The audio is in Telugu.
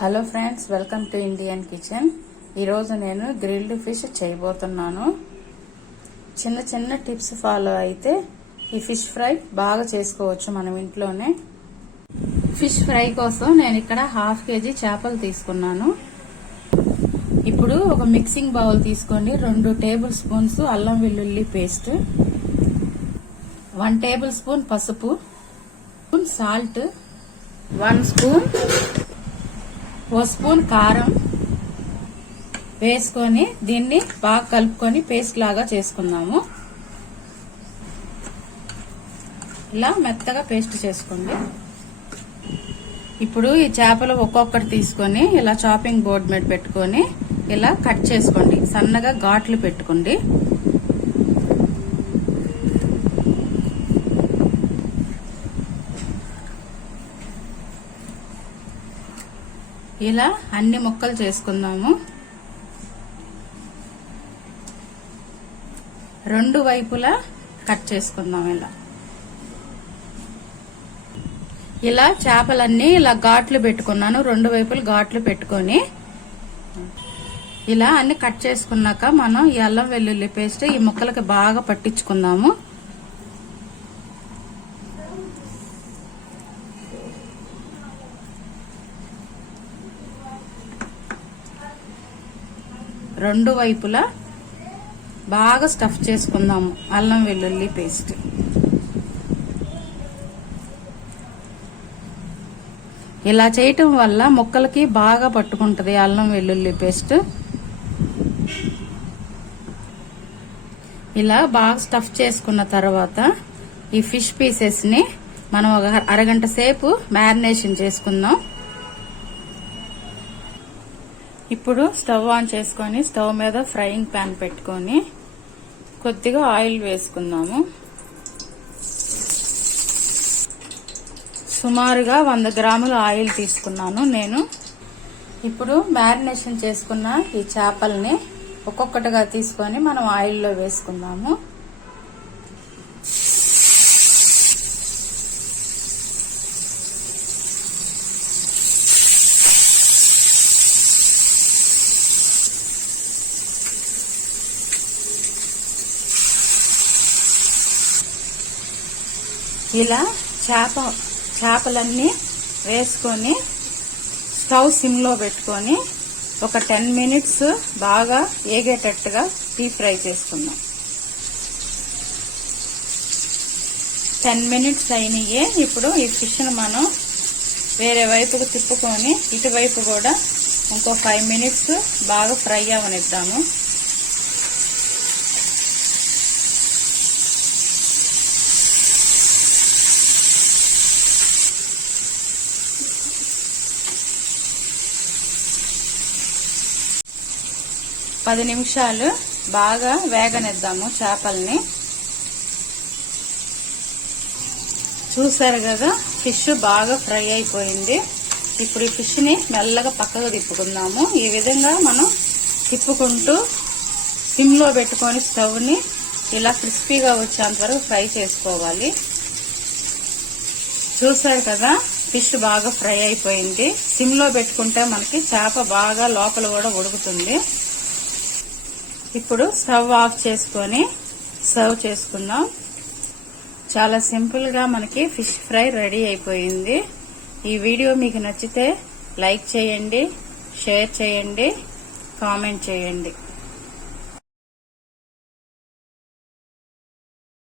Hello friends, welcome to Indian kitchen. ఈరోజు నేను గ్రిల్డ్ ఫిష్ చేయబోతున్నాను. చిన్న చిన్న టిప్స్ ఫాలో అయితే ఈ ఫిష్ ఫ్రై బాగా చేసుకోవచ్చు మనం ఇంట్లోనే. ఫిష్ ఫ్రై కోసం నేను ఇక్కడ 1/2 kg చేపలు తీసుకున్నాను. ఇప్పుడు ఒక మిక్సింగ్ బౌల్ తీసుకొని 2 టేబుల్ స్పూన్స్ అల్లం వెల్లుల్లి పేస్ట్, 1 టేబుల్ స్పూన్ పసుపు, సాల్ట్, 1 స్పూన్, 1 స్పూన్ కారం వేసుకొని దీన్ని బాగా కలుపుకొని పేస్ట్ లాగా చేసుకుందాము. ఇలా మెత్తగా పేస్ట్ చేసుకోండి. ఇప్పుడు ఈ చేపలు ఒక్కొక్కటి తీసుకొని ఇలా చాపింగ్ బోర్డ్ మీద పెట్టుకొని ఇలా కట్ చేసుకోండి. సన్నగా ఘాట్లు పెట్టుకోండి. ఇలా అన్ని ముక్కలు చేసుకుందాము. 2 వైపులా కట్ చేసుకుందాం. ఇలా చేపలన్నీ ఇలా ఘాట్లు పెట్టుకున్నాను. 2 వైపులు ఘాట్లు పెట్టుకొని ఇలా అన్ని కట్ చేసుకున్నాక మనం ఈ అల్లం వెల్లుల్లి పేస్ట్ ఈ ముక్కలకి బాగా పట్టించుకుందాము. రెండు వైపులా బాగా స్టఫ్ చేసుకుందాము అల్లం వెల్లుల్లి పేస్ట్. ఇలా చేయటం వల్ల ముక్కలకి బాగా పట్టుకుంటది అల్లం వెల్లుల్లి పేస్ట్. ఇలా బాగా స్టఫ్ చేసుకున్న తర్వాత ఈ ఫిష్ పీసెస్ ని మనం ఒక అరగంట సేపు మ్యారినేషన్ చేసుకుందాం. ఇప్పుడు స్టవ్ ఆన్ చేసుకొని స్టవ్ మీద ఫ్రైయింగ్ ప్యాన్ పెట్టుకొని కొద్దిగా ఆయిల్ వేసుకుందాము. సుమారుగా 100 గ్రాముల ఆయిల్ తీసుకున్నాను నేను. ఇప్పుడు మ్యారినేషన్ చేసుకున్న ఈ చేపల్ని ఒక్కొక్కటిగా తీసుకొని మనం ఆయిల్లో వేసుకుందాము. ఇలా చేపలన్నీ వేసుకొని స్టవ్ సిమ్ లో పెట్టుకొని ఒక 10 మినిట్స్ బాగా ఏగేటట్టుగా డీప్ ఫ్రై చేసుకుందాం. 10 మినిట్స్ అయినాయే. ఇప్పుడు ఈ ఫిష్ ను మనం వేరే వైపుకు తిప్పుకొని ఇటువైపు కూడా ఇంకో 5 మినిట్స్ బాగా ఫ్రై అవనిద్దాము. పది నిమిషాలు బాగా వేగనిద్దాము చేపల్ని. చూసారు కదా, ఫిష్ బాగా ఫ్రై అయిపోయింది. ఇప్పుడు ఈ ఫిష్ ని మెల్లగా పక్కకు తిప్పుకుందాము. ఈ విధంగా మనం తిప్పుకుంటూ సిమ్ లో పెట్టుకొని స్టవ్ ని ఇలా క్రిస్పీగా వచ్చేంత వరకు ఫ్రై చేసుకోవాలి. చూసారు కదా, ఫిష్ బాగా ఫ్రై అయిపోయింది. సిమ్ లో పెట్టుకుంటే మనకి చేప బాగా లోపల కూడా ఉడుకుతుంది. ఇప్పుడు స్టవ్ ఆఫ్ చేసుకొని సర్వ్ చేసుకుందాం. చాలా సింపుల్ గా మనకి ఫిష్ ఫ్రై రెడీ అయిపోయింది. ఈ వీడియో మీకు నచ్చితే లైక్ చేయండి, షేర్ చేయండి, కామెంట్ చేయండి.